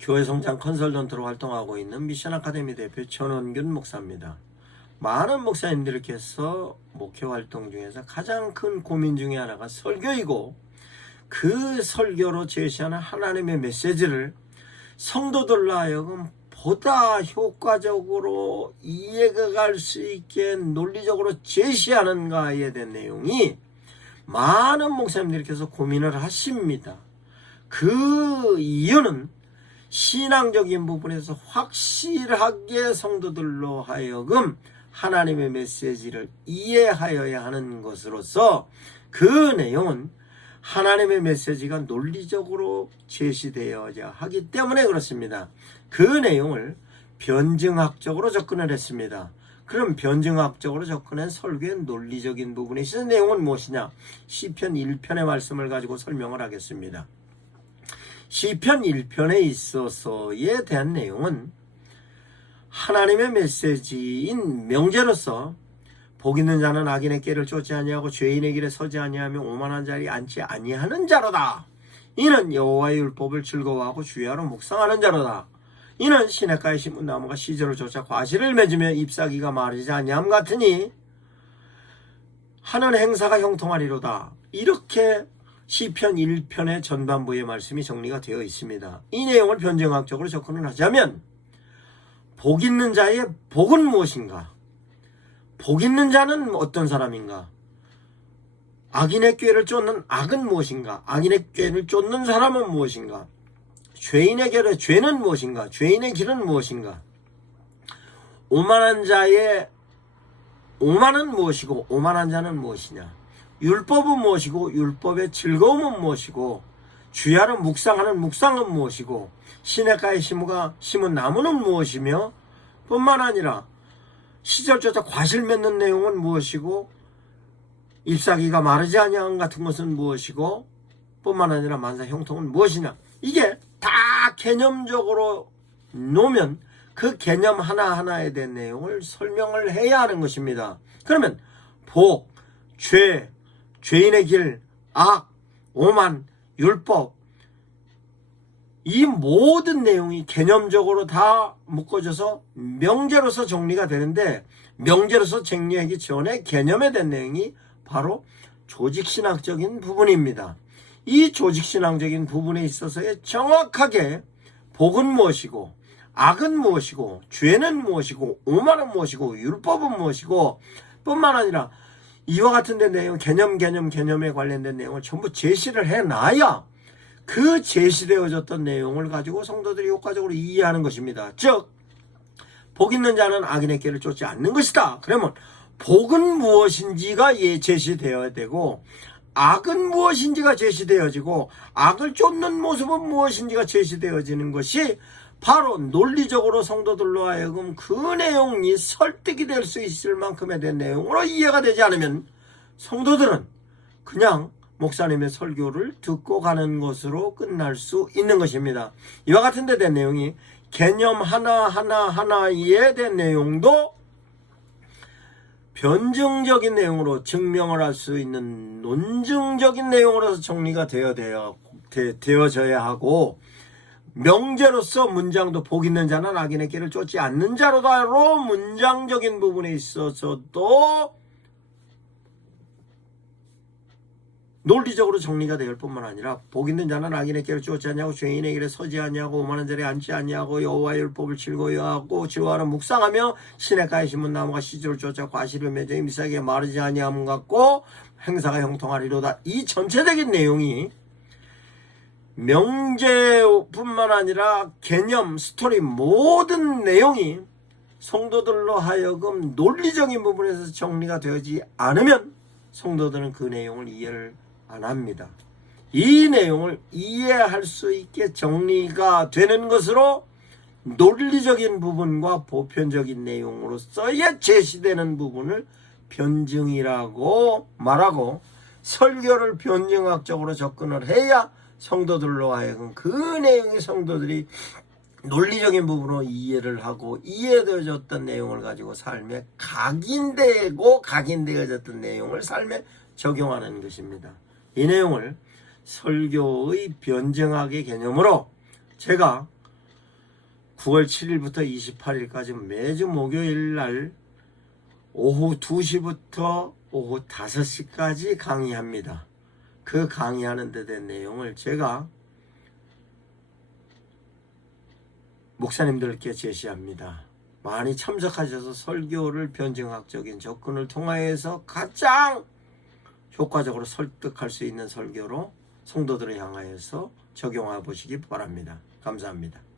교회 성장 컨설턴트로 활동하고 있는 미션 아카데미 대표 전원균 목사입니다. 많은 목사님들께서 목회 활동 중에서 가장 큰 고민 중에 하나가 설교이고, 그 설교로 제시하는 하나님의 메시지를 성도들로 하여금 보다 효과적으로 이해가 갈 수 있게 논리적으로 제시하는가에 대한 내용이 많은 목사님들께서 고민을 하십니다. 그 이유는 신앙적인 부분에서 확실하게 성도들로 하여금 하나님의 메시지를 이해하여야 하는 것으로서, 그 내용은 하나님의 메시지가 논리적으로 제시되어야 하기 때문에 그렇습니다. 그 내용을 변증학적으로 접근을 했습니다. 그럼 변증학적으로 접근한 설교의 논리적인 부분에 있어서 내용은 무엇이냐? 시편 1편의 말씀을 가지고 설명을 하겠습니다. 시편 1편에 있어서에 대한 내용은 하나님의 메시지인 명제로서 복 있는 자는 악인의 길을 쫓지 아니하고 죄인의 길에 서지 아니하며 오만한 자리에 앉지 아니하는 자로다. 이는 여호와의 율법을 즐거워하고 주야로 묵상하는 자로다. 이는 시냇가에 심은 나무가 시절을 쫓아 과실을 맺으며 잎사귀가 마르지 아니함 같으니 하는 행사가 형통하리로다. 이렇게 시편 1편의 전반부의 말씀이 정리가 되어 있습니다. 이 내용을 변증학적으로 접근을 하자면, 복 있는 자의 복은 무엇인가? 복 있는 자는 어떤 사람인가? 악인의 꾀를 쫓는 악은 무엇인가? 악인의 꾀를 쫓는 사람은 무엇인가? 죄인의 길의 죄는 무엇인가? 죄인의 길은 무엇인가? 오만한 자의 오만은 무엇이고 오만한 자는 무엇이냐? 율법은 무엇이고 율법의 즐거움은 무엇이고 주야로 묵상하는 묵상은 무엇이고 시냇가에 심은 나무는 무엇이며, 뿐만 아니라 시절조차 과실 맺는 내용은 무엇이고 잎사귀가 마르지 아니함 같은 것은 무엇이고, 뿐만 아니라 만사 형통은 무엇이냐? 이게 다 개념적으로 놓으면 그 개념 하나하나에 대한 내용을 설명을 해야 하는 것입니다. 그러면 복, 죄, 죄인의 길, 악, 오만, 율법, 이 모든 내용이 개념적으로 다 묶어져서 명제로서 정리가 되는데, 명제로서 정리하기 전에 개념에 대한 내용이 바로 조직신학적인 부분입니다. 이 조직신학적인 부분에 있어서의 정확하게 복은 무엇이고 악은 무엇이고 죄는 무엇이고 오만은 무엇이고 율법은 무엇이고, 뿐만 아니라 이와 같은 데 내용, 개념에 관련된 내용을 전부 제시를 해놔야 그 제시되어졌던 내용을 가지고 성도들이 효과적으로 이해하는 것입니다. 즉, 복 있는 자는 악인의 길을 쫓지 않는 것이다. 그러면 복은 무엇인지가 제시되어야 되고, 악은 무엇인지가 제시되어지고, 악을 쫓는 모습은 무엇인지가 제시되어지는 것이 바로 논리적으로 성도들로 하여금 그 내용이 설득이 될 수 있을 만큼에 대한 내용으로 이해가 되지 않으면 성도들은 그냥 목사님의 설교를 듣고 가는 것으로 끝날 수 있는 것입니다. 이와 같은 데 대한 내용이 개념 하나하나에 대한 내용도 변증적인 내용으로 증명을 할 수 있는 논증적인 내용으로서 정리가 되어져야 하고, 명제로서 문장도 복 있는 자는 악인의 길을 쫓지 않는 자로다로 문장적인 부분에 있어서도 논리적으로 정리가 될 뿐만 아니라, 복 있는 자는 악인의 길을 쫓지 아니하고 죄인의 길에 서지 아니하고 오만한 자리에 앉지 아니하고 여호와의 율법을 즐거워하고 즐거워하는 묵상하며 시냇가에 심은 나무가 시절을 쫓아 과실을 맺어 잎사귀에 마르지 아니함 같고 행사가 형통하리로다. 이 전체적인 내용이 명제뿐만 아니라 개념, 스토리, 모든 내용이 성도들로 하여금 논리적인 부분에서 정리가 되지 않으면 성도들은 그 내용을 이해를 안 합니다. 이 내용을 이해할 수 있게 정리가 되는 것으로 논리적인 부분과 보편적인 내용으로서의 제시되는 부분을 변증이라고 말하고, 설교를 변증학적으로 접근을 해야 성도들로 하여금 그 내용이 성도들이 논리적인 부분으로 이해를 하고, 이해되어졌던 내용을 가지고 삶에 각인되어졌던 내용을 삶에 적용하는 것입니다. 이 내용을 설교의 변증학의 개념으로 제가 9월 7일부터 28일까지 매주 목요일 날 오후 2시부터 오후 5시까지 강의합니다. 그 강의하는 데 대한 내용을 제가 목사님들께 제시합니다. 많이 참석하셔서 설교를 변증학적인 접근을 통하여서 가장 효과적으로 설득할 수 있는 설교로 성도들을 향하여서 적용해 보시기 바랍니다. 감사합니다.